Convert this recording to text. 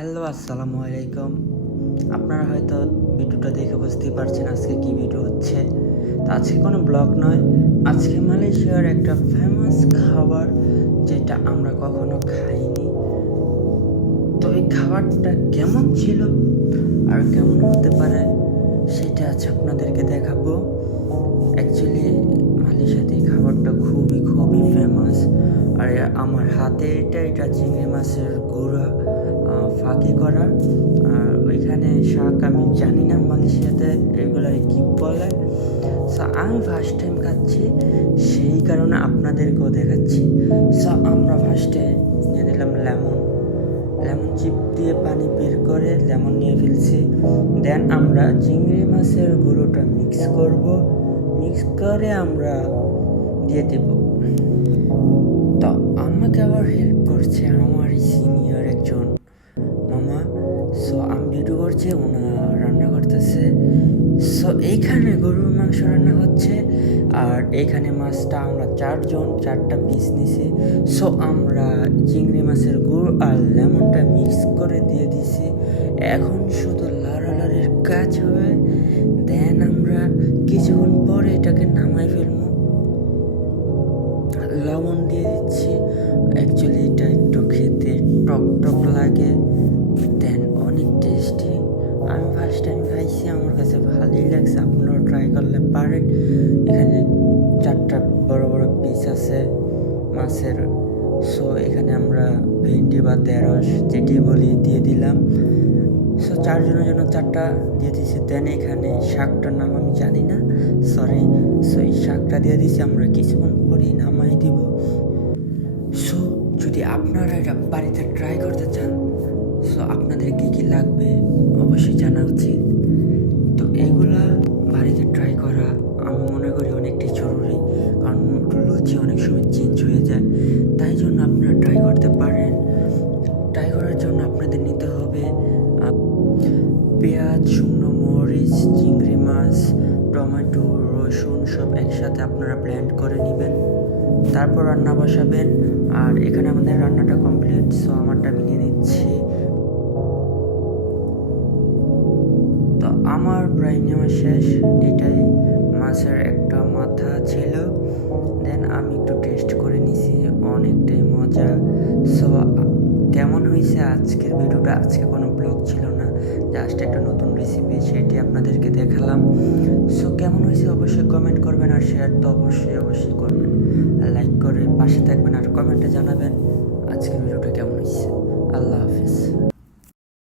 Hello, আসসালামু আলাইকুম। আপনারা হয়তো ভিডিওটা দেখে বুঝতেই পারছেন আজকে কি ভিডিও হচ্ছে। তো আজকে কোনো ব্লগ নয়, আজকে মালয়েশিয়ার একটা ফেমাস খাবার যেটা আমরা কখনো খাইনি। তো এই খাবারটা কেমন ছিল আর কেমন হতে পারে সেটা আজ আপনাদেরকে দেখাবো। অ্যাকচুয়ালি মালয়েশিয়াতে এই খাবারটা খুবই খুবই ফেমাস। আর আমার হাতে এটা চিংড়ি মাছের গুঁড়া ফাঁকি করা, আর ওইখানে শাক আমি জানি না মালয়েশিয়াতে এগুলো কি বলে। সো আমি ফার্স্ট টাইম খাচ্ছি, সেই কারণে আপনাদেরকেও দেখাচ্ছি। সো আমরা ফার্স্টে নিয়ে নিলাম লেমন চিপ দিয়ে পানি বের করে লেমন নিয়ে ফেলছি। দেন আমরা চিংড়ি মাছের গুঁড়োটা মিক্স করে আমরা দিয়ে দেব। তো আমাকে আবার হেল্প করছে আমার সিনিয়র একজন মামা। সো আমি ভিডিও করছি, ওনারা রান্না করতেছে। সো এইখানে গরুর মাংস রান্না হচ্ছে, আর এইখানে মাছটা আমরা চারটা পিস নিছি। সো আমরা চিংড়ি মাছের গুড় আর লেমনটা মিক্স করে দিয়ে দিছি। এখন শুধু লাড়ালাড়ির কাজ হবে। দেন আমরা কিছুক্ষণ পরে এটাকে নামাই ফেলবো। লবণ দিয়ে দিচ্ছি। অ্যাকচুয়ালি এটা একটু খেতে টক লাগে, দেন অনেক টেস্টি। আমি ফার্স্ট টাইম খাইছি, আমার কাছে ভালোই লাগছে। আপনারাও ট্রাই করলে পারেন। এখানে 4টা বড় বড় পিস আছে মাছের। সো এখানে আমরা ভেন্ডি বা ঢেঁড়স যেটি বলি দিয়ে দিলাম। সো 4 জনের জন্য 4টা দিয়ে দিয়েছি। দেন এখানে শাকটার নাম আমি জানি না, সরি। সো এই শাকটা দিয়ে দিয়েছি, আমরা কিছুক্ষণ পরেই নামাই দিব। সো যদি আপনারা এটা বাড়িতে ট্রাই করতে চান, সো আপনাদের কী লাগবে অবশ্যই জানা উচিত। তো এগুলা বাড়িতে ট্রাই করা আমি মনে করি অনেকটাই জরুরি, কারণ রুচি অনেক সময় চেঞ্জ হয়ে যায়। তাই জন্য আপনারা ট্রাই করতে পারেন। ট্রাই করার জন্য আপনাদের নিতে হবে পেঁয়াজ, শুকনো মরিচ, চিংড়ি মাছ, টমেটো, রসুন সব একসাথে আপনারা ব্লেন্ড করে নেবেন। তারপর রান্না বসাবেন। আর এখানে আমাদের রান্নাটা কমপ্লিট। সো আমারটা আমি নিয়ে নিচ্ছি। তো আমার প্রায় নেওয়া শেষ। এটাই মাছের একটা মাথা ছিল। দেন আমি একটু টেস্ট করে নিছি, অনেকটাই মজা। সো কেমন হয়েছে আজকের ভিডিওটা? আজকে কোনো ব্লগ ছিল না, জাস্ট একটা নতুন রেসিপি, সেটি আপনাদেরকে দেখালাম। সো কেমন হয়েছে অবশ্যই কমেন্ট করবেন, আর শেয়ার তো অবশ্যই করবেন। লাইক করে পাশে থাকবেন আর কমেন্টে জানাবেন আজকের ভিডিওটা কেমন হয়েছে। আল্লাহ হাফিজ।